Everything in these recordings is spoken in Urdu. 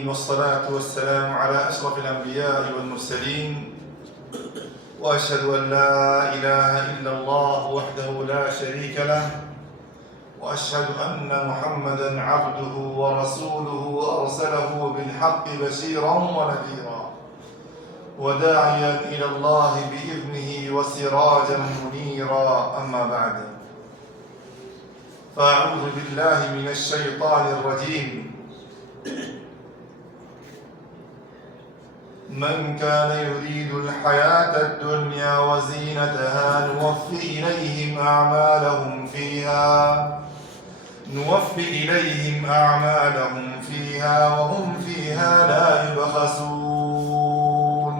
العالمين والصلاة والسلام على أشرف الأنبياء والمرسلين وأشهد أن لا إله إلا الله وحده لا شريك له وأشهد أن محمدا عبده ورسوله أرسله بالحق بشيرا ونذيرا وداعيا إلى الله بإذنه وسراجا منيرا. أما بعد، فأعوذ بالله من الشيطان الرجيم. من كان يريد الحياة الدنيا وزينتها نوفي إليهم أعمالهم فيها وهم فيها لا يبخسون.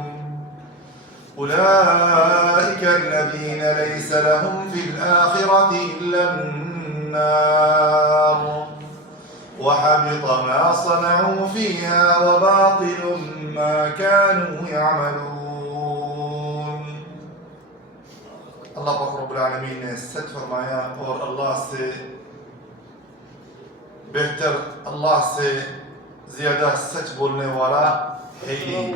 أولئك الذين ليس لهم في الآخرة إلا النار وحبط ما صنعوا فيها وباطل ما كانوا يعملون. اللہ پاک رب العالمین نے سچ فرمایا اور اللہ سے بہتر، اللہ سے زیادہ سچ بولنے والا ہے ہی نہیں۔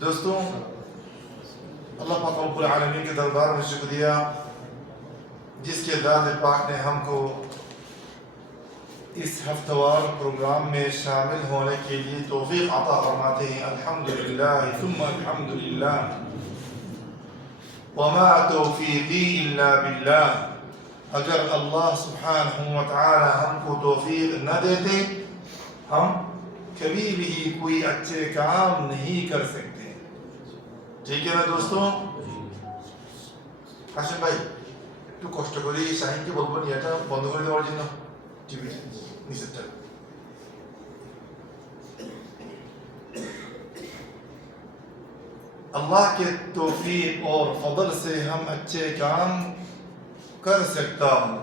دوستوں، اللہ پاک رب العالمین کے دربار میں شکریہ جس کے ذات پاک نے ہم کو اس ہفتہ وار پروگرام میں شامل ہونے کے لیے توفیق عطا فرماتے ہیں۔ الحمدللہ ثم الحمدللہ وما توفیقی الا باللہ۔ اگر اللہ سبحانہ وتعالی ہم کو توفیق نہ دیتے ہم کبھی بھی کوئی اچھے کام نہیں کر سکتے۔ ٹھیک ہے نا دوستوں؟ হাসিম ভাই একটু কষ্ট করে শাহিনকে বলবো এটা বন্ধ করে দেওয়ার জন্য টিভি নিচেরটা। اللہ کے توفیق اور فضل سے ہم اچھے کام کر سکتا ہوں،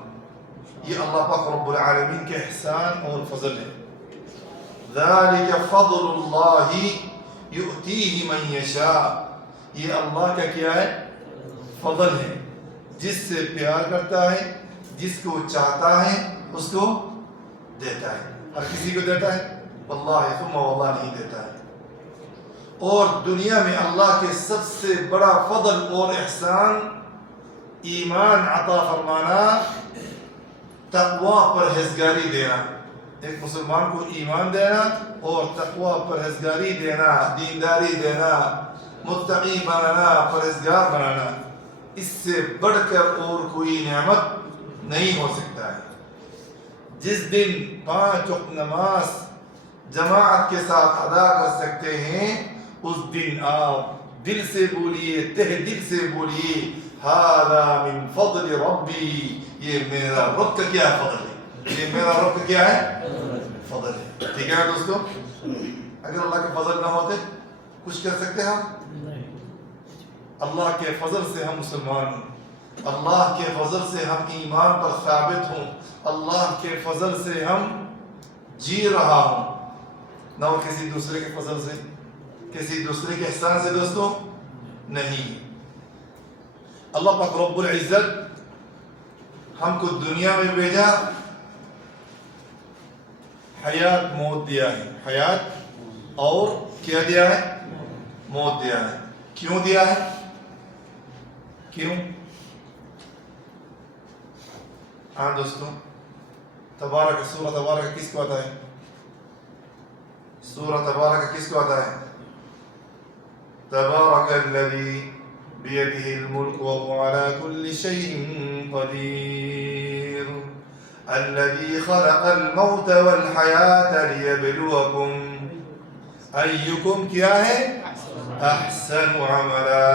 یہ اللہ پاک رب العالمین کے احسان اور فضل ہے۔ ذَلِكَ فَضْلُ اللَّهِ يُؤْتِيهِ مَنْ يَشَاءُ، یہ اللہ کا کیا ہے؟ فضل ہے، جس سے پیار کرتا ہے، جس کو چاہتا ہے اس کو دیتا ہے۔ ہر کسی کو دیتا ہے؟ واللہ ثم واللہ نہیں دیتا ہے۔ اور دنیا میں اللہ کے سب سے بڑا فضل اور احسان ایمان عطا فرمانا، تقوی پرہیزگاری دینا۔ ایک مسلمان کو ایمان دینا اور تقوی پرہیزگاری دینا، دینداری دینا، متقی بنانا، پرہیزگار بنانا، اس سے بڑھ کر اور کوئی نعمت نہیں ہو سکتا ہے۔ جس دن 5 وقت نماز جماعت کے ساتھ ادا کر سکتے ہیں، اس دن آپ دل سے بولیے، تہ دل سے بولیے، ھذا من فضل ربی، یہ میرا رب کا کیا فضل ہے، یہ میرا رب کا کیا ہے؟ فضل ہے۔ ٹھیک ہے نا دوستو؟ اگر اللہ کے فضل نہ ہوتے کچھ کر سکتے ہم؟ اللہ کے فضل سے ہم مسلمان ہوں، اللہ کے فضل سے ہم ایمان پر ثابت ہوں، اللہ کے فضل سے ہم جی رہا ہوں، نہ وہ کسی دوسرے کے فضل سے، کسی دوسرے کے احسان سے دوستوں نہیں۔ اللہ پاک رب العزت ہم کو دنیا میں بھیجا، حیات موت دیا ہے، حیات اور کیا دیا ہے؟ موت دیا ہے۔ کیوں دیا ہے؟ کیوں؟ ہاں دوستوں، تبارک سورہ تبارک کس کو آتا ہے؟ سورہ تبارک کس کو آتا ہے؟ تبارک الذی بیدہ الملک وهو علی کل شیء قدیر الذی خلق الموت والحیاة لیبلوکم ایکم کیا ہے؟ احسن عملا۔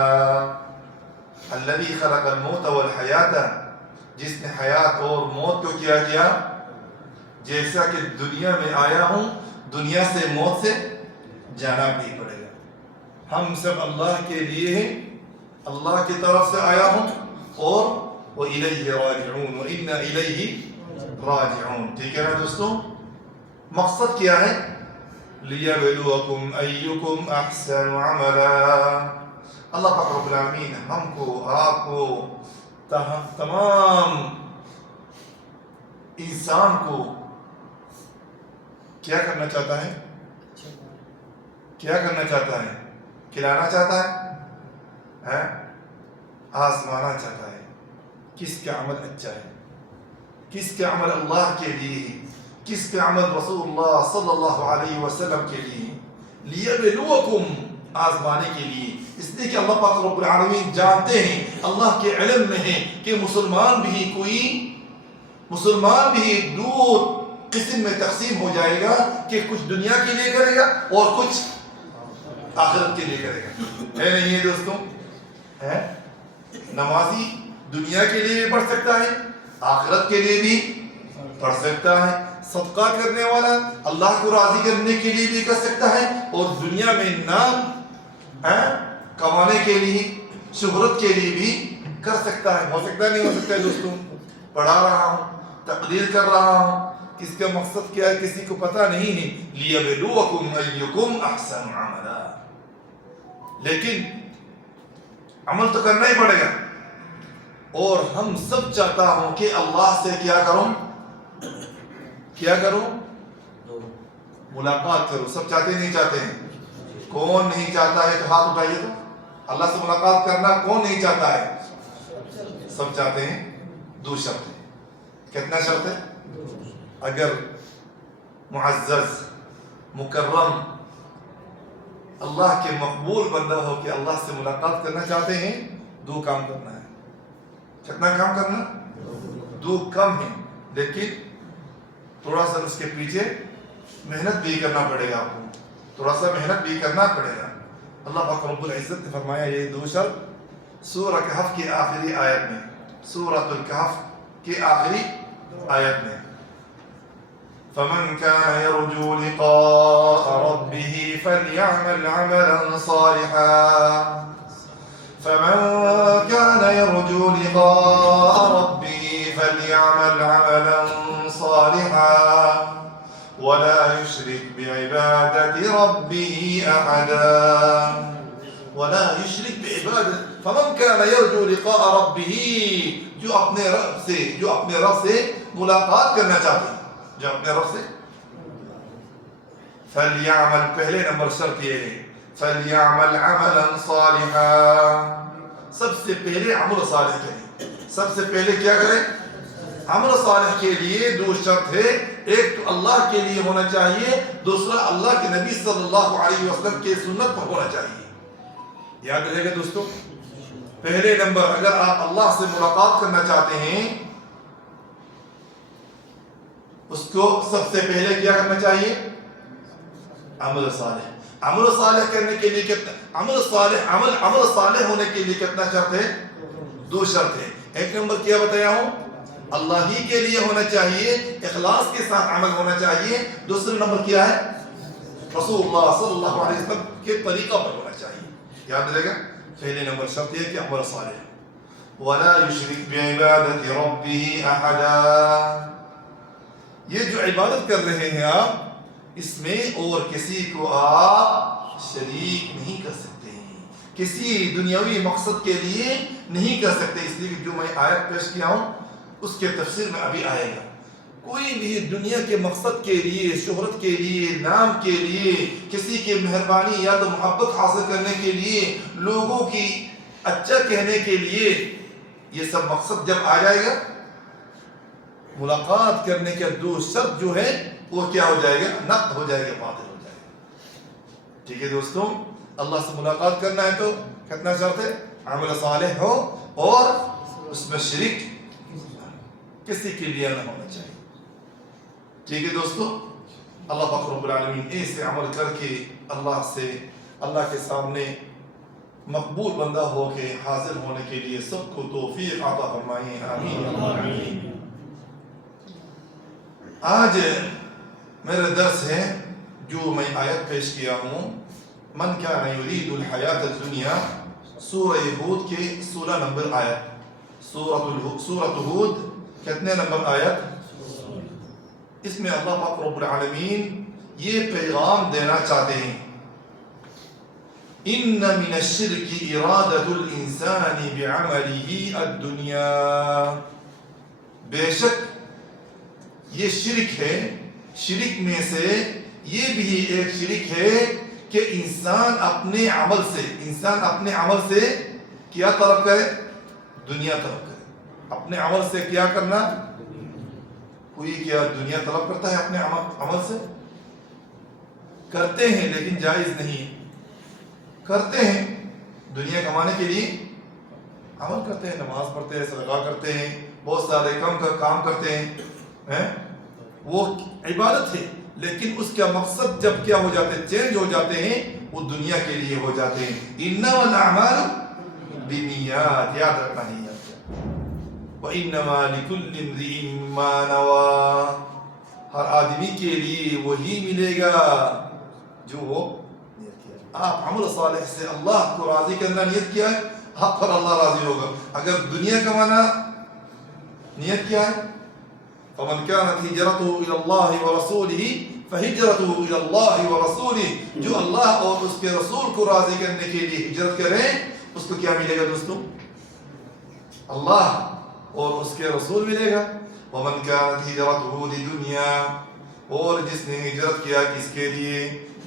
الذی خلق الموت والحیاة، جس نے حیات اور موت کو کیا کیا؟ جیسا کہ دنیا میں آیا ہوں، دنیا سے موت سے جانا بھی پڑے گا۔ ہم سب اللہ کے لیے ہیں، اللہ کی طرف سے آیا ہوں، اور وَإِلَيْهِ رَاجِعُونَ وَإِنَّا إِلَيْهِ راجعون۔ ٹھیک ہے نا دوستوں؟ مقصد کیا ہے؟ لِيَبْلُوَكُمْ أَيُّكُمْ أَحْسَنُ عَمَلًا۔ اللہ پاک رب العالمین ہم کو، آپ کو، تمام انسان کو کیا کرنا چاہتا ہے؟ کیا کرنا چاہتا ہے؟ کھلانا چاہتا ہے؟ آزمانا چاہتا ہے کس کا عمل اچھا ہے، کس کا عمل اللہ کے لیے ہے، کس کا عمل رسول اللہ صلی اللہ علیہ وسلم کے لیے، لیبلوکم، آزمانے کے لیے. اس لیے کہ اللہ پاک رب العالمین جانتے ہیں، اللہ کے علم میں ہے کہ مسلمان بھی دو قسم میں تقسیم ہو جائے گا کہ کچھ دنیا کے لیے کرے گا اور کچھ آخرت کے لیے کرے گا. ہے نہیں یہ دوستوں؟ ہے نمازی دنیا کے لیے بھی پڑھ سکتا ہے، آخرت کے لیے بھی پڑھ سکتا ہے. صدقہ کرنے والا اللہ کو راضی کرنے کے لیے بھی کر سکتا ہے اور دنیا میں نام کمانے کے لیے، شہرت کے لیے بھی کر سکتا ہے. ہو سکتا ہے نہیں ہو سکتا ہے دوستوں؟ پڑھا رہا ہوں، تقریر کر رہا ہوں، اس کا مقصد کیا ہے کسی کو پتہ نہیں ہے. لیبلوکم ایکم احسن عملا، لیکن عمل تو کرنا ہی پڑے گا. اور ہم سب چاہتا ہوں کہ اللہ سے کیا کروں؟ ملاقات کروں. سب چاہتے نہیں چاہتے ہیں؟ کون نہیں چاہتا ہے تو ہاتھ اٹھائیے. تو اللہ سے ملاقات کرنا کون نہیں چاہتا ہے؟ سب چاہتے ہیں. دو شرط ہے. کتنا شرط ہے؟ اگر معزز مکرم اللہ کے مقبول بندہ ہو کہ اللہ سے ملاقات کرنا چاہتے ہیں، دو کام کرنا ہے. کتنا کام کرنا؟ دو کم ہے، لیکن تھوڑا سا اس کے پیچھے محنت بھی کرنا پڑے گا. آپ کو تھوڑا سا محنت بھی کرنا پڑے گا. اللہ پاک رب العزت نے فرمایا یہ دو شرط سورہ کہف کی آخری آیت میں، سورۃ الکہف کی آخری آیت میں. فمن كان يرجو لقاء ربه فليعمل عملا صالحا فمن كان يرجو لقاء ربه فليعمل عملا صالحا ولا يشرك بعبادة ربه أحدا. ولا يشرك بعبادة. فمن كان يرجو لقاء ربه، جو اپنے رب سے ملاقات کرنا چاہتے ہیں، جو اپنے رب سے فلیعمل، پہلے نمبر شرط یہ ہے فلیعمل عملا صالحا. سب سے پہلے عمل صالح کریں. سب سے پہلے کیا کریں؟ عمل صالح کے لیے دو شرط ہے. ایک تو اللہ کے لیے ہونا چاہیے، دوسرا اللہ کے نبی صلی اللہ علیہ وسلم کے سنت پر ہونا چاہیے. یاد رہے گا دوستو؟ پہلے نمبر اگر آپ اللہ سے ملاقات کرنا چاہتے ہیں، اس کو سب سے پہلے کیا کرنا چاہیے؟ عمل صالح. عمل صالح کرنے کے لیے کتنا عمل صالح ہونے کے لیے کتنا شرط ہے؟ دو شرط ہے. ایک نمبر کیا بتایا ہوں؟ اللہ ہی کے لیے ہونا چاہیے، اخلاص کے ساتھ عمل ہونا چاہیے. دوسرا نمبر کیا ہے؟ رسول اللہ صلی اللہ علیہ وسلم کے طریقہ پر ہونا چاہیے. یاد رہے گا؟ پہلے نمبر شرط یہ کہ عمل صالح. ولا يشرك بعبادة ربه أحدا. یہ جو عبادت کر رہے ہیں آپ، اس میں اور کسی کو آپ شریک نہیں کر سکتے ہیں، کسی دنیاوی مقصد کے لیے نہیں کر سکتے. اس لیے کہ جو میں آیت پیش کیا ہوں اس کے تفسیر میں ابھی آئے گا. کوئی بھی دنیا کے مقصد کے لیے، شہرت کے لیے، نام کے لیے، کسی کی مہربانی یا تو محبت حاصل کرنے کے لیے، لوگوں کی اچھا کہنے کے لیے، یہ سب مقصد جب آ جائے گا، ملاقات کرنے کے دو شرط جو ہے وہ کیا ہو جائے گا؟ نقد ہو جائے گا، باطل ہو جائے گا. ٹھیک ہے دوستوں؟ اللہ سے ملاقات کرنا ہے تو کتنا شرط ہے؟ عمل صالح ہو اور اس میں شرک کسی کے لیے نہ ہونا چاہیے. ٹھیک ہے دوستو؟ اللہ پاک رب العالمین ایسے عمل کر کے اللہ کے سامنے مقبول بندہ ہو کے حاضر ہونے کے لیے سب کو توفیق عطا فرمائے. آمین. آج میرا درس ہے جو میں آیت پیش کیا ہوں، من کان یرید الحیات الدنیا، سورہ ہود کے 16 نمبر آیت. سورۃ ہود کتنے نمبر آیت؟ اس میں اللہ پاک رب العالمین یہ پیغام دینا چاہتے ہیں، ان من الشرک ارادۃ الانسان بعملہ الدنیا. بے شک یہ شرک ہے، شرک میں سے یہ بھی ایک شرک ہے کہ انسان اپنے عمل سے کیا طلب کرے؟ دنیا طلب کرے. اپنے عمل سے کیا کرنا؟ کوئی کیا دنیا طلب کرتا ہے اپنے عمل سے؟ کرتے ہیں لیکن جائز نہیں. کرتے ہیں دنیا کمانے کے لیے عمل کرتے ہیں, نماز پڑھتے ہیں, صدقہ کرتے ہیں, بہت سارے کام کرتے ہیں, وہ عبادت ہے, لیکن اس کا مقصد جب کیا ہو جاتے ہیں, چینج ہو جاتے ہیں, وہ دنیا کے لیے ہو جاتے ہیں. انما الاعمال بالنیات, یاد رکھنا ہے. وانما لكل امرئ ما نوى, ہر آدمی کے لیے وہی ملے گا جو وہ نیت کیا. آپ عمل صالح سے اللہ کو راضی کرنا نیت کیا ہے, آپ پر اللہ راضی ہوگا. اگر دنیا کمانا نیت کیا ہے, فمن كانت هجرته الى الله ورسوله فهجرته الى الله ورسوله, جو اللہ اور اس کے رسول کو راضی کرنے کے لیے ہجرت کریں اس کو کیا ملے گا دوستوں؟ اللہ اور اس کے رسول ملے گا. ومن كانت هجرته لدنيا, اور جس نے ہجرت کیا کس کے لیے؟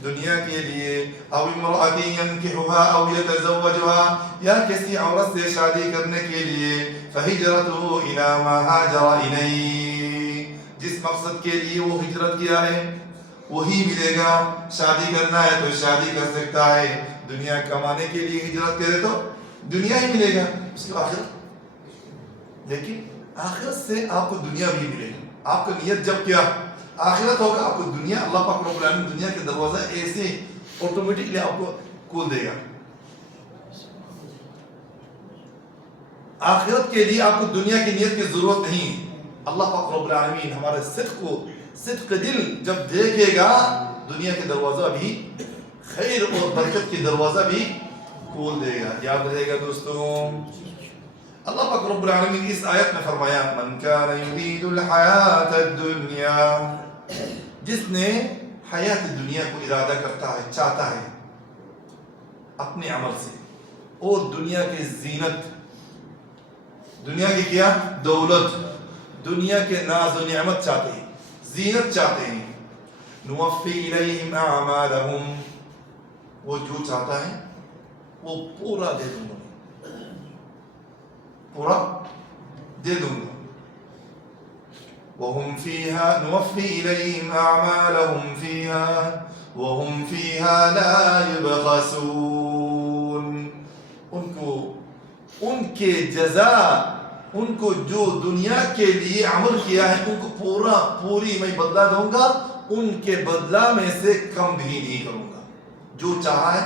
دنیا کے لیے. او امرأة ينكحها او يتزوجها, یا کسی عورت سے شادی کرنے کے لیے. فہجرته الى ما هاجر الیہ, جس مقصد کے لیے وہ ہجرت کیا ہے وہی ملے گا. شادی کرنا ہے تو شادی کر سکتا ہے, دنیا کمانے کے لیے ہجرت کرے تو دنیا ہی ملے گا, اس کے آخرت. لیکن آخرت سے آپ کو دنیا بھی ملے گا. آپ کا نیت جب کیا آخرت ہوگا, آپ کو دنیا, اللہ پاک رب العالمین دنیا کے دروازہ ایسے آٹومیٹکلی آپ کو کھول دے گا. آخرت کے لیے آپ کو دنیا کی نیت کی ضرورت نہیں. اللہ پاک رب العالمین ہمارے صدق دل جب دیکھے گا, دنیا کے دروازہ بھی, خیر اور برکت کے دروازہ بھی کھول دے گا. یاد رہے گا دوستوں, اللہ پاک رب العالمین اس آیت میں فرمایا من کان یرید الحیات الدنیا, جس نے حیات دنیا کو ارادہ کرتا ہے, چاہتا ہے اپنے عمل سے, اور دنیا کی زینت, دنیا کی کیا دولت, دنیا کے ناز و نعمت چاہتے ہیں, زینت چاہتے ہیں. نوفی الیہم اعمالہم, وہ جو چاہتا ہے وہ پورا دے دوں گا, پورا دے دوں گا. وَهُمْ فِيهَا نُوَفِّي إِلَيْهِمْ أَعْمَالَهُمْ فِيهَا وَهُمْ فِيهَا لَا يُبْخَسُونَ. ان کو ان کے جزا, ان کو جو دنیا کے لیے عمل کیا ہے ان کو پوری میں بدلہ دوں گا, ان کے بدلہ میں سے کم بھی نہیں کروں گا. جو چاہا ہے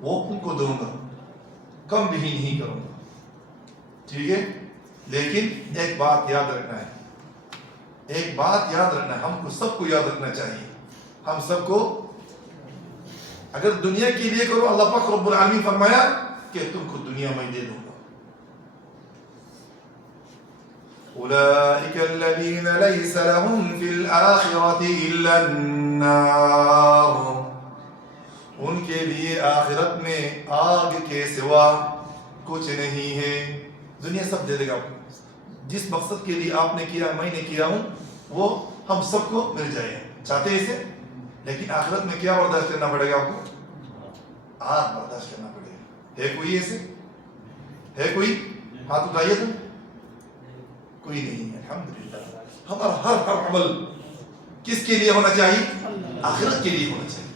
وہ ان کو دوں گا, کم بھی نہیں کروں گا. ٹھیک ہے, لیکن ایک بات یاد رکھنا ہے, ہم کو سب کو یاد رکھنا چاہیے. ہم سب کو اگر دنیا کے لیے کرو, اللہ پاک رب العالمین فرمایا کہ تم کو دنیا میں دے دوں گا. اولئک الذین لیس لهم فی الآخرة الا النار, ان کے لیے آخرت میں آگ کے سوا کچھ نہیں ہے. دنیا سب دے دے گا آپ کو, جس مقصد کے لیے آپ نے کیا, میں نے کیا ہوں, وہ ہم سب کو مل جائے گا. چاہتے ہیں اسے, لیکن آخرت میں کیا برداشت کرنا پڑے گا آپ کو؟ آگ برداشت کرنا پڑے گا. ہے کوئی ایسے؟ ہے کوئی؟ ہاتھ اٹھائیے تو کوئی نہیں ہے. الحمدللہ ہمارا ہر عمل کس کے لیے ہونا چاہیے؟ آخرت کے لیے ہونا چاہیے.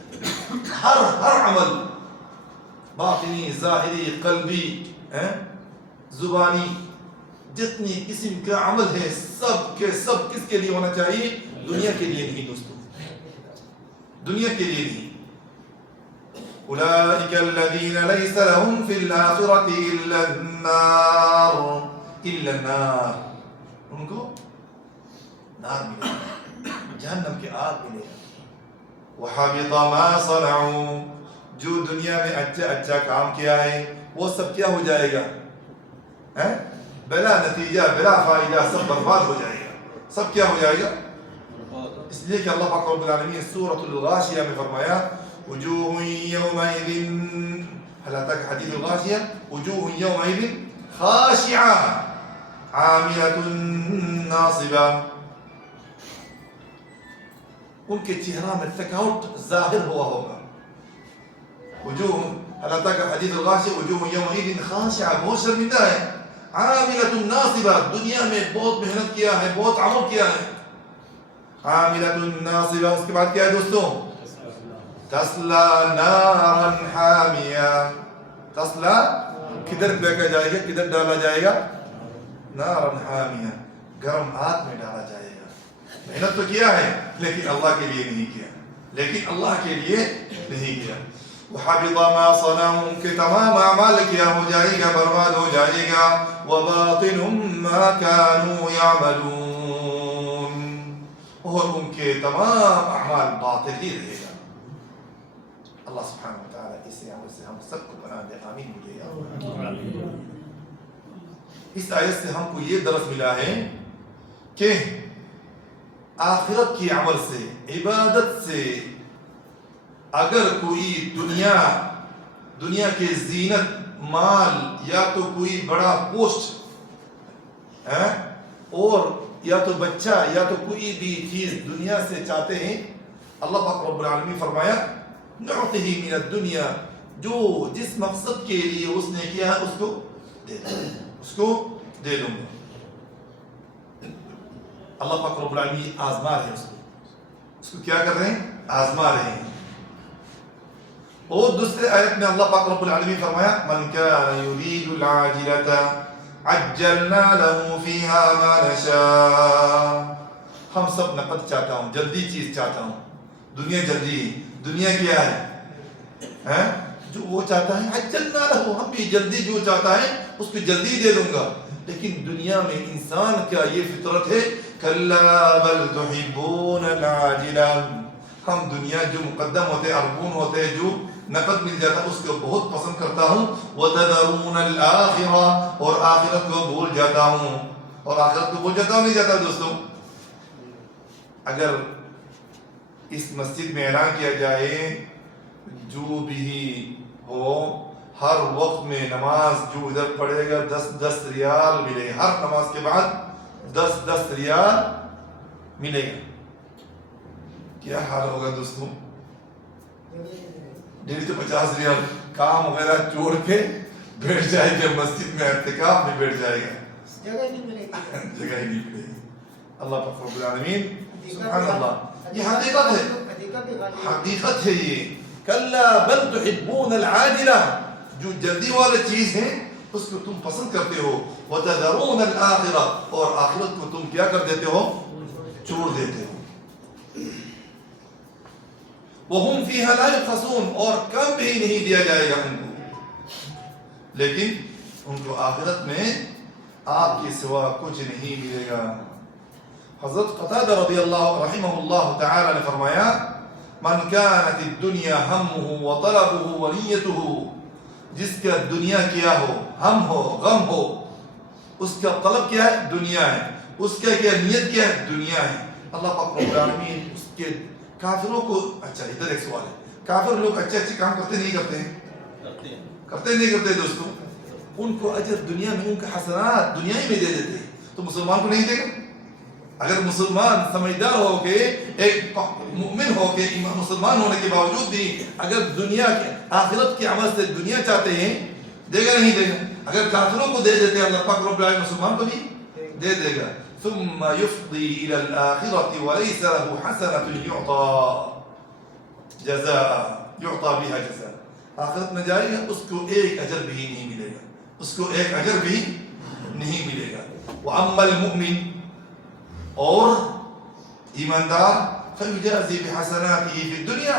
ہر عمل, باطنی, ظاہری, قلبی, زبانی, جتنی قسم کا عمل ہے سب کے سب کس کے لیے ہونا چاہیے؟ دنیا کے لیے نہیں دوستوں, دنیا کے لیے نہیں. اولئک الذین لیس لهم فی الآخرة الا النار, الا النار, ان کو نار ملے گا, جہنم کی آگ ملے گا. وحبط ما صنعوا, جو دنیا میں اچھا کام کیا ہے وہ سب کیا ہو جائے گا؟ بلا نتیجہ, بلا فائدہ, سب برباد ہو جائے گا. سب کیا ہو جائے گا؟ اس لیے کہ اللہ پاک رب العالمین سورۃ الغاشیہ میں فرمایا وجوہ یومئذ, هل اتاک حدیث الغاشیہ, وجوہ یومئذ خاشعہ عاملۃ ناصبہ, ان کے چہرہ میں تھکاوٹ ظاہر ہوا ہوگا. وجوہ اللہ کا حدیث الغاشیہ وجوہ یومئذ خاشعہ, بہت شرمندہ ہے. عاملۃ ناصبہ, دنیا میں بہت محنت کیا ہے, بہت عمل کیا ہے. عاملۃ ناصبہ, اس کے بعد کیا ہے دوستوں؟ تسلا نارا حامیہ. تسلا کدھر پھینکا جائے گا, کدھر ڈالا جائے گا؟ نارا حامیہ, گرم آگ میں ڈالا جائے گا. محنت تو کیا ہے لیکن اللہ کے لیے نہیں کیا, لیکن اللہ کے لیے نہیں کیا. وحبط ما صنعوا, ان کے تمام اعمال کیا ہو جائے گا, برباد ہو جائے گا. وباطل ما كانوا يعملون, اور ان کے تمام اعمال باطل ہی رہے گا. اللہ سبحانہ وتعالی اسے عمل سے ہم سب کو بنا دے, آمین بولیے یا رب. اس آیت سے ہم کو یہ درس ملا ہے کہ آخرت کی عمل سے, عبادت سے, اگر کوئی دنیا کے زینت, مال, یا تو کوئی بڑا پوسٹ اور یا تو بچہ یا تو کوئی بھی چیز دنیا سے چاہتے ہیں, اللہ پاک رب العالمین فرمایا نعطه من الدنیا, جو جس مقصد کے لیے اس نے کیا ہے اس کو دے دوں, اس کو دے دوں گا. اللہ پاک رب العالمین آزما رہے ہیں اس کو کیا کر رہے ہیں؟ آزما رہے ہیں. اور دوسرے آیت میں اللہ پاک رب العالمین فرمایا من کان یرید العاجلۃ عجلنا له فیها ما نشاء. ہم سب نقد چاہتا ہوں, جلدی چیز چاہتا ہوں. دنیا جلدی, دنیا کیا ہے جو وہ چاہتا ہے, عجلنا له, ہم بھی جلدی جو چاہتا ہے اس کو جلدی دے دوں گا. لیکن دنیا میں انسان کا یہ فطرت ہے کلا بل تحبون العاجلہ, ہم دنیا جو مقدم ہوتے, اربون ہوتے, جو نقد مل جاتا اس کو بہت پسند کرتا ہوں. وَتَذَرُونَ الْآخِرَةَ, اور آخرت کو بھول جاتا ہوں. اور آخرت کو بھول جاتا ہوں, نہیں جاتا دوستوں. اگر اس مسجد میں اعلان کیا جائے جو بھی ہو ہر وقت میں نماز جو ادھر پڑھے گا 10 ریال ملے, ہر نماز کے بعد 10 ریال ملے گا, کیا حال ہوگا دوستوں؟ ڈیلی تو 50 ریال کام وغیرہ چھوڑ کے بیٹھ جائے گا مسجد میں, اعتکاف میں بیٹھ جائے گا, جگہ ہی نہیں ملے گی. اللہ پاک رب العالمین, سبحان اللہ, یہ حقیقت ہے, حقیقت ہے یہ. کلا بل تحبون العاجلہ, جو جلدی والی چیز ہے اس کو تم پسند کرتے ہو. وتذرون الآخرہ, اور آخرت کو تم کیا کر دیتے ہو؟ چھوڑ دیتے ہو. وَهُمْ فِيهَا لَا يُبْخَسُونَ, اور کم بھی نہیں دیا جائے گا ان کو, لیکن ان کو آخرت میں آپ کے سوا کچھ نہیں ملے گا. حضرت قتادہ رضی اللہ رحمہ اللہ تعالی نے فرمایا من كانت الدنيا همه وطلبه ونيته, جس کا دنیا کیا ہو, ہم ہو, غم ہو, اس کا طلب کیا ہے؟ دنیا ہے. اس کا کیا نیت کیا ہے؟ دنیا ہے. اللہ پاک رب العالمین اس کے کافروں کو, اچھا ادھر ایک سوال ہے, کافر لوگ اچھے کام کرتے نہیں کرتے ہیں؟ کرتے نہیں کرتے دوستوں. ان کو اجر دنیا میں, ان کے حسنات دنیا ہی میں دے دیتے ہیں, تو مسلمان کو نہیں دے گا؟ اگر مسلمان سمجھدار ہو کے, ایک مؤمن ہو کے, مسلمان ہونے کے باوجود بھی اگر دنیا کے آخرت کے عمل سے دنیا چاہتے ہیں, دے گا نہیں دے گا؟ اگر کافروں کو دے دیتے اللہ پاک رب العالمین مسلمان کو بھی دے دے گا. ثم يفضي الى الاخره وليس له حسنه يعطى بها جزاء. آخرت میں جائے گا اس کو ایک اجر بھی نہیں ملے گا, اس کو ایک اجر بھی نہیں ملے گا. واما المؤمن, اور ایماندار, فیجازی بحسناته فی الدنیا,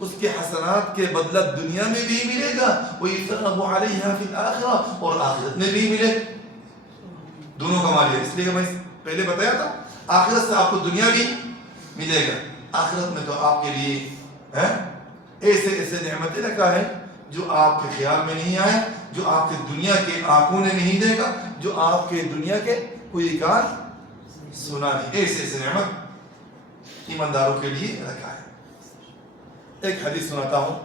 اس کے حسنات کے بدلہ دنیا میں بھی ملے گا. ویثاب علیہا فی الآخرہ, اور آخرت میں بھی ملے. دونوں کا مال ہے. اس لیے کہ میں پہلے بتایا تھا آخرت سے آپ کو دنیا بھی ملے گا. آخرت میں تو آپ کے لیے ایسے نعمتیں رکھا ہے جو آپ کے خیال میں نہیں آئے, جو آپ کے دنیا کے آنکھوں نے نہیں دیکھا, جو آپ کے دنیا کے کوئی کان سنا نہیں. ایسے نعمت ایمانداروں کے لیے رکھا ہے. ایک حدیث سناتا ہوں,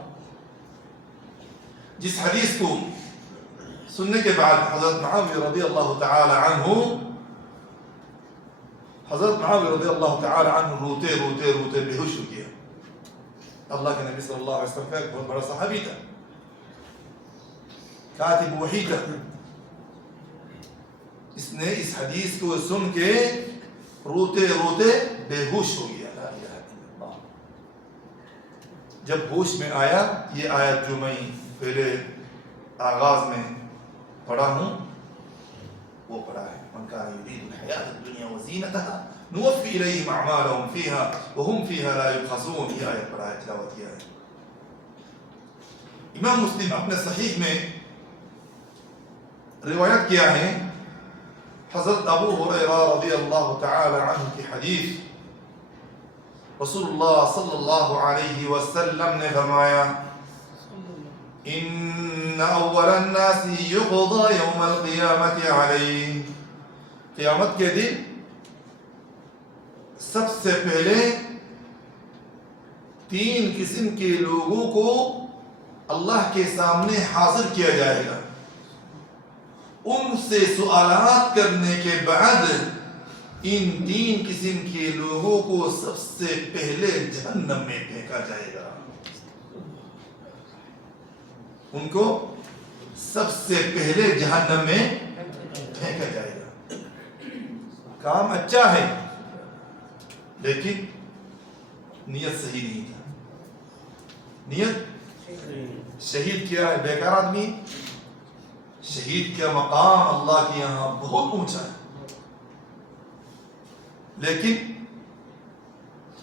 جس حدیث کو سننے کے بعد حضرت معاویہ رضی اللہ تعالی عنہ حضرت معاویہ رضی اللہ تعالی عنہ روتے روتے روتے بے ہوش ہو گیا. اللہ کے نبی صلی اللہ علیہ وسلم کا ایک بہت بڑا صحابی تھا, کاتب وحی تھا. اس نے اس حدیث کو سن کے روتے روتے بے ہوش ہو گیا. لا الہ الا اللہ. جب ہوش میں آیا, یہ آیت جو میں پہلے آغاز میں پڑھا ہوں وہ پڑھا ہے, من کان یرید الحیاۃ الدنیا وزینتها نوفی الیہم اعمالهم فیہا وہم فیہا لا یبخسون. یہ آیت پڑھا ہے, تلاوت کیا ہے. امام مسلم اپنے صحیح میں روایت کیا ہے, حضرت ابو ہریرہ رضی اللہ تعالی عنہ کی حدیث, رسول اللہ صلی اللہ علیہ وسلم نے فرمایا, ان اول الناس یقضى یوم القیامت علیہ. قیامت کے دن سب سے پہلے 3 قسم کے لوگوں کو اللہ کے سامنے حاضر کیا جائے گا. ان سے سوالات کرنے کے بعد ان 3 قسم کے لوگوں کو سب سے پہلے جہنم میں پھینکا جائے گا. ان کو سب سے پہلے جہنم میں پھینکا جائے گا. کام اچھا ہے لیکن نیت صحیح نہیں تھا. نیت شہید کیا ہے, بیکار آدمی. شہید کا مقام اللہ کے یہاں بہت اونچا ہے, لیکن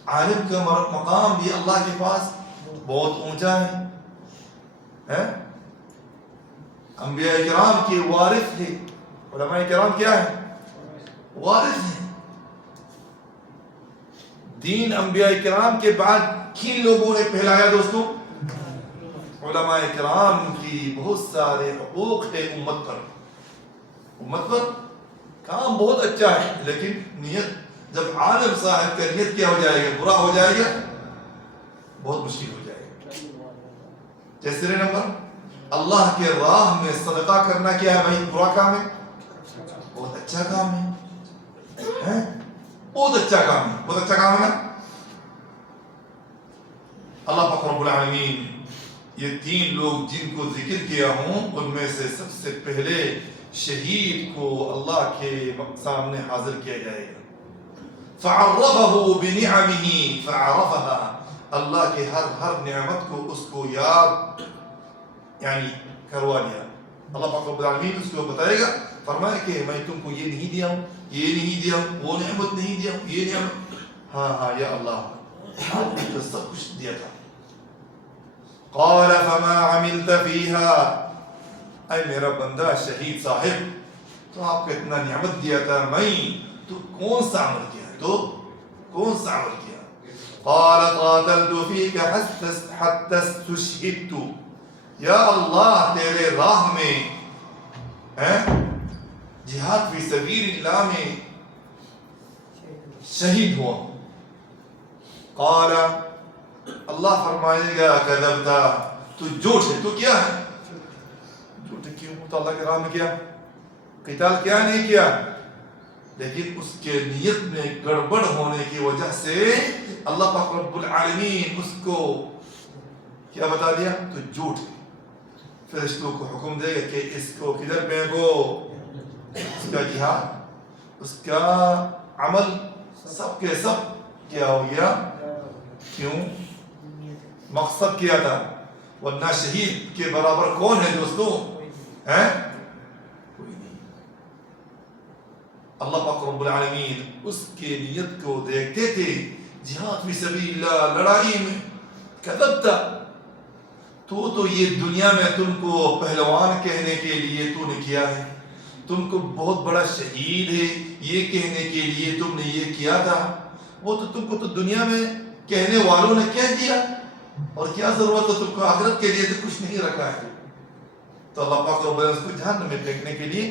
عالم کا مقام بھی اللہ کے پاس بہت اونچا ہے. انبیاء کرام کے وارث تھے. علماء کرام کیا ہے؟ وارث ہیں. دین انبیاء کرام کے بعد کن لوگوں نے پھیلایا دوستوں؟ علماء کرام کی بہت سارے حقوق ہے امت پر. امت پر کام بہت اچھا ہے, لیکن نیت جب عالم صاحب کا نیت کیا ہو جائے گا, برا ہو جائے گا, بہت مشکل ہو جائے گا. تیسرے نمبر, اللہ کے راہ میں صدقہ کرنا کیا ہے بھائی؟ برا کام ہے؟ بہت اچھا کام ہے. بہت اچھا کام ہے, بہت اچھا کام ہے نا. اللہ پاک رب العالمین یہ 3 لوگ جن کو ذکر کیا ہوں ان میں سے سب سے پہلے شہید کو اللہ کے سامنے حاضر کیا جائے گا. فعرفه بنعمه فعرفها. اللہ کے ہر نعمت کو اس کو یاد یعنی کروا دیا. اللہ پاک رب العالمین اس کو بتائے گا, فرمائے کہ میں تم کو یہ نہیں دیا ہوں, یہ نہیں دیا ہوں, وہ نعمت نہیں دیا ہوں, یہ نعمت. ہاں یا اللہ آپ نے تو سب کچھ دیا تھا. قال فما عملت فيها. اے میرا بندہ شہید صاحب, تو آپ کو اتنا نعمت دیا تھا, میں تو کون سا عمل کیا ہے؟ تو کون سا عمل کیا؟ قال قاتلت فيك حتى استشهدت. یا اللہ تیرے راہ میں جہاد فی سبیل اللہ میں شہید ہوا. قال اللہ فرمائے گا کذبتا, تو جھوٹ ہے. تو کیا ہے جھوٹ؟ کیوں؟ تو اللہ کے راہ میں کیا قتال کیا نہیں کیا, لیکن اس کے نیت میں گڑبڑ ہونے کی وجہ سے اللہ پاک رب العالمین اس کو کیا بتا دیا؟ تو جھوٹ ہے. فرشتوں کو حکم دے گا کہ اس کو کدھر پھینکو. اس کا جہاد, اس کا عمل سب کے سب کیا ہو گیا. کیوں؟ مقصد کیا تھا. ورنہ شہید کے برابر کون ہے دوستوں؟ ہیں کوئی نہیں. اللہ پاک رب العالمین اس کی نیت کو دیکھتے تھے. جہاد فی سبیل اللہ, لڑائی میں کذبتا, تو یہ دنیا میں تم کو پہلوان کہنے کے لیے تو نے کیا ہے, تم کو بہت بڑا شہید ہے یہ کہنے کے لیے تم نے یہ کیا تھا. وہ تو تم کو تو دنیا میں کہنے والوں نے کہہ دیا, اور کیا ضرورت ہے تم کو آخرت کے لیے تو کچھ نہیں رکھا ہے. تو اللہ پاک رب العالمین اس کو جہنم میں پھینکنے کے لیے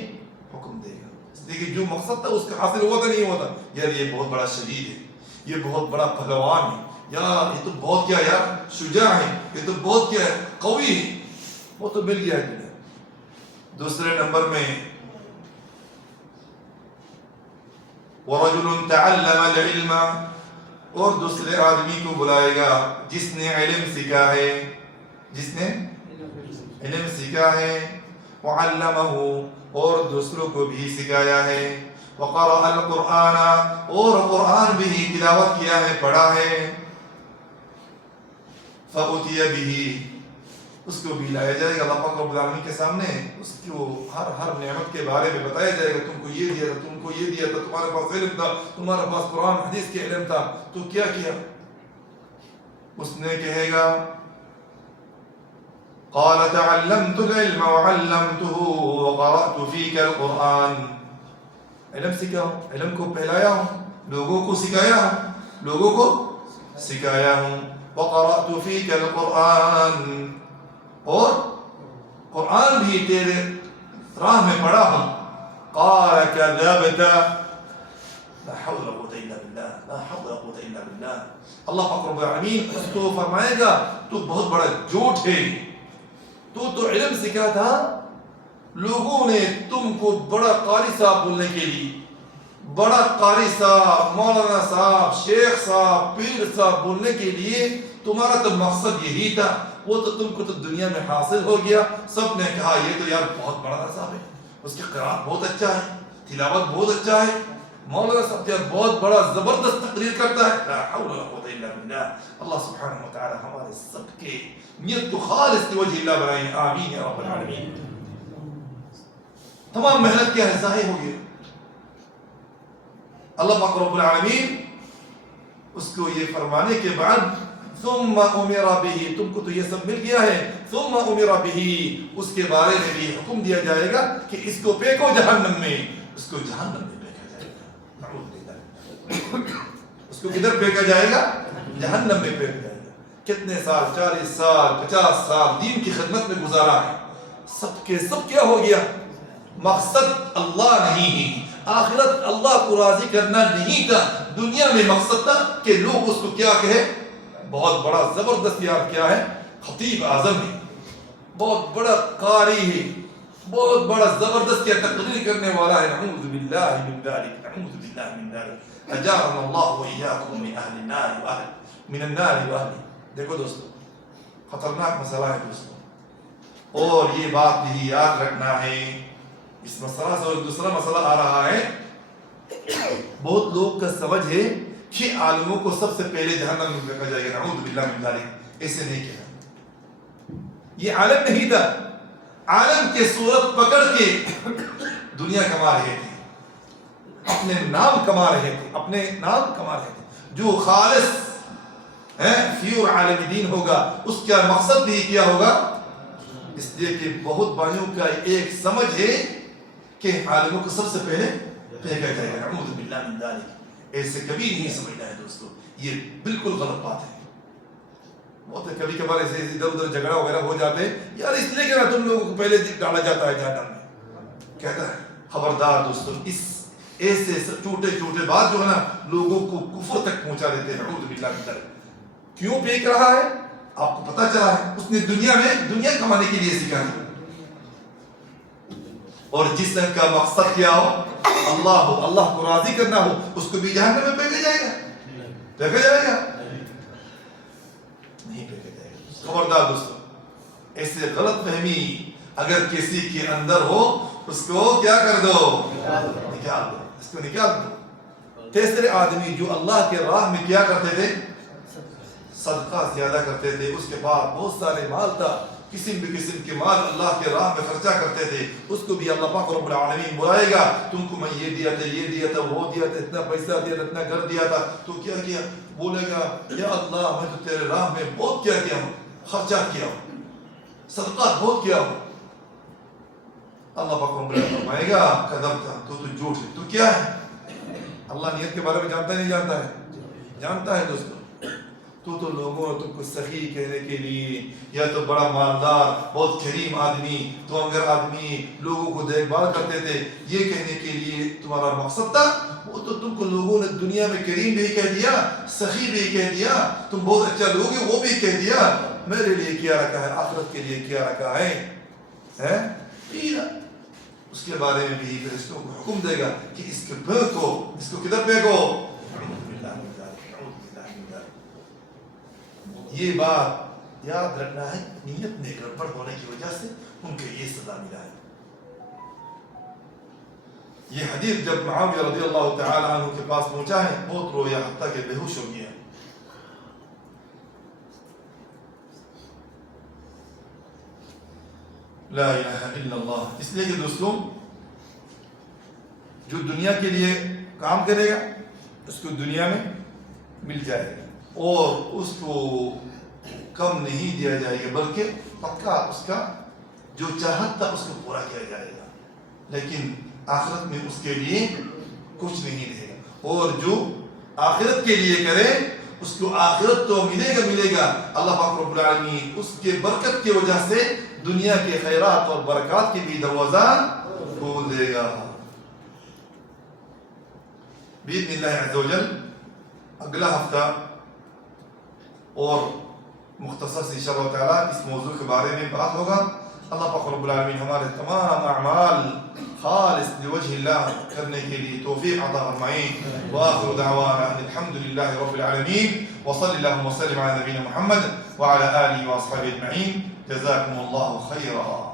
حکم دے گا. اس لیے کہ جو مقصد تھا اس کا حاصل ہوا تھا نہیں ہوا تھا. یار یہ بہت بڑا شہید ہے, یہ بہت بڑا پہلوان ہے, یار یہ تو بہت کیا یار شجاع ہے, یہ تو بہت کیا ہے قوی ہے, وہ تو مل گیا ہے دنیا. دوسرے نمبر میں وَرَجُلٌ تَعَلَّمَ الْعِلْمَ اور دوسرے آدمی کو بلائے گا جس نے علم سیکھا ہے، جس نے علم سیکھا ہے، وَعَلَّمَهُ اور دوسروں کو بھی سکھایا ہے، وَقَرَأَ الْقُرْآنَ اور قرآن بھی تلاوت کیا ہے، پڑھا ہے، فَأُتِيَ بِهِ اس کو بھی لایا جائے گا اللہ پاک رب العالمین کے سامنے، اس کو ہر نعمت کے بارے میں بتایا جائے گا، تم کو یہ دیا تھا، تم کو یہ دیا تھا، تمہارے پاس علم تھا، تمہارے پاس قرآن حدیث کے علم تھا، تو کیا کیا؟ اس نے کہے گا قال تعلمت العلم وعلمته وقرأت فيك القرآن، علم سکھا ہوں، علم کو پھیلایا ہوں، لوگوں کو سکھایا ہوں، لوگوں کو سکھایا ہوں، وقرأت فيك القرآن اور قرآن بھی تیرے راہ میں پڑھا ہوں، قال كذبت، لا حول ولا قوة الا بالله، لا حول ولا قوة الا بالله، اللہ پاک رب العالمین اس کو فرمائے گا تو بہت بڑا جھوٹ ہے، تو علم سیکھا تھا، لوگوں نے تم کو بڑا قاری صاحب بولنے کے لیے، بڑا قاری صاحب، مولانا صاحب، شیخ صاحب، پیر صاحب بولنے کے لیے تمہارا تو مقصد یہی تھا، وہ تو تم کو تو دنیا میں حاصل ہو گیا، سب نے کہا یہ تو یار بہت بڑا صاحب ہے، اس کی قرآن بہت اچھا ہے، تلاوت بہت اچھا ہے، مولانا صاحب یار بہت بڑا زبردست تقریر کرتا ہے، لا حول ولا قوة الا بالله، اللہ سبحانہ وتعالی ہمارے سب کے نیت کو خالص وجہ اللہ بنائیں، آمین یا رب العالمین۔ تمام محنت کیا ہے ضائع ہو گیا، اللہ پاک رب العالمین اس کو یہ فرمانے کے بعد ثم امر به، تم کو تو یہ سب مل گیا ہے، ثم امر به اس کے بارے میں بھی حکم دیا جائے گا کہ اس کو پھینکو جہنم میں، اس کو جہنم میں پھینکا جائے گا، نعوذ باللہ، اس کو کدھر پھینکا جائے گا؟ جہنم میں پھینکا جائے گا۔ کتنے سال، 40 سال، 50 سال دین کی خدمت میں گزارا ہے، سب کے سب کیا ہو گیا؟ مقصد اللہ نہیں ہے، آخرت اللہ کو راضی کرنا نہیں تھا، دنیا میں مقصد تھا کہ لوگ اس کو کیا کہے، بہت بڑا زبردست یار کیا ہے، خطیب اعظم ہے، بہت بڑا قاری ہے، بہت بڑا زبردست کیا تقریر کرنے والا ہے، نعوذ باللہ من ذلک، نعوذ باللہ من ذلک، اجارنا اللہ وإیاکم من اہل النار واہل من النار واہل۔ دیکھو دوستو خطرناک مسئلہ ہے دوستو، اور یہ بات بھی یاد رکھنا ہے، اس مسئلہ سے اور دوسرا مسئلہ آ رہا ہے، بہت لوگ کا سمجھ ہے کہ عالموں کو سب سے پہلے جہنم میں پھینکا جائے گا، نعوذ باللہ من ذلک، ایسے نہیں کہا، یہ عالم نہیں تھا، عالم کے صورت پکڑ کے دنیا کما رہے تھے، اپنے نام کما رہے تھے، اپنے نام کما رہے تھے، جو خالص ہے فیور عالم دین ہوگا اس کا مقصد بھی کیا ہوگا، اس لیے کہ بہت بھائیوں کا ایک سمجھ ہے کہ عالموں کو سب سے پہلے پھینکا جائے گا، نعوذ باللہ من ذلک، ایسے کبھی نہیں سمجھنا ہے دوستو، یہ بالکل غلط بات ہے، بہت کبھی کبھار ایسے ادھر ادھر جھگڑا وغیرہ ہو جاتے ہیں، یار اس لیے کہ تم لوگوں کو پہلے ڈالا جاتا ہے جہنم میں، کہتا ہے خبردار دوستو، اس ایسے چھوٹے چھوٹے بات جو ہے نا لوگوں کو کفر تک پہنچا دیتے ہیں، نعوذ باللہ من ذلک۔ کیوں پھینک رہا ہے؟ آپ کو پتا چلا ہے اس نے دنیا میں دنیا کمانے کے لیے سیکھا ہے، اور جس کا مقصد کیا ہو اللہ ہو، اللہ کو راضی کرنا ہو، اس کو بھی جہنم میں پھینکا جائے گا، پھینکا جائے گا نہیں پھینکا جائے گا۔ خبردار دوستو، ایسے غلط فہمی اگر کسی کے اندر ہو اس کو کیا کر دو، نکال دو، اس کو نکال دو۔ تیسرے آدمی جو اللہ کے راہ میں کیا کرتے تھے، صدقہ زیادہ کرتے تھے، اس کے بعد بہت سارے مال تھا، قسم قسم کے مال اللہ کے راہ میں خرچہ کرتے تھے، اس کو بھی اللہ پاک رب العالمین بلائے گا، تم کو میں یہ دیا تھا، یہ دیا تھا، وہ دیا تھا، اتنا پیسہ دیا تھا، اتنا گھر دیا تھا، تو کیا کیا؟ بولے گا یا اللہ میں تو تیرے راہ میں بہت کیا کیا ہوں، خرچات کیا ہوں، صدقات بہت کیا ہوں۔ اللہ پاک رب العالمین فرمائے گا کذبت، تو جھوٹ ہے، تو کیا ہے؟ اللہ نیت کے بارے میں جانتا نہیں جانتا ہے؟ جانتا ہے دوستو، تو لوگوں نے تم کو سخی کہنے کے لیے، یا تو بڑا مالدار، بہت کریم آدمی، تو اگر آدمی لوگوں کو دیکھ بھال کرتے تھے، یہ کہنے کے لیے تمہارا مقصد تھا، وہ تو تم کو لوگوں نے دنیا میں کریم بھی کہہ دیا، سخی بھی کہہ دیا، تم بہت اچھا لوگ ہو وہ بھی کہہ دیا، میرے لیے کیا رکھا ہے، آخرت کے لیے کیا رکھا ہے؟ اس کے بارے میں بھی فرشتوں کو حکم دے گا کہ اس کے پھینکو، اس کو کدھر پھینکو. یہ بات یاد رکھنا ہے، نیت میں گڑبڑ ہونے کی وجہ سے ان کو یہ سزا ملا ہے. یہ حدیث جب معاویہ رضی اللہ تعالی عنہ کے پاس پہنچا ہے، بہت رویا حتیٰ کہ بے ہوش ہو گیا. لا الہ الا اللہ. اس لیے کہ دوستوں، جو دنیا کے لیے کام کرے گا اس کو دنیا میں مل جائے گا، اور اس کو کم نہیں دیا جائے گا، بلکہ پکا اس کا جو چاہت تھا اس کو پورا کیا جائے گا. لیکن آخرت میں اس کے لیے کچھ نہیں رہے گا، اور جو آخرت کے لیے کرے اس کو آخرت تو ملے گا. اللہ پاک رب العالمین اس کے برکت کی وجہ سے دنیا کے خیرات اور برکات کے بھی دروازہ کھول دے گا. باذن اللہ عز و جل اگلا ہفتہ اور مختصر سے انشاءاللہ تعالی اس موضوع کے بارے میں بات ہوگا. اللہ پاک رب العالمین ہمارے تمام اعمال خالص لوجہ اللہ کرنے کے لیے توفیق عطا فرمائیں. وآخر دعوانا الحمد للہ رب العالمین، وصلی اللہم وسلم علی نبینا محمد وعلی آلہ واصحابہ اجمعین. جزاکم اللہ خیرا.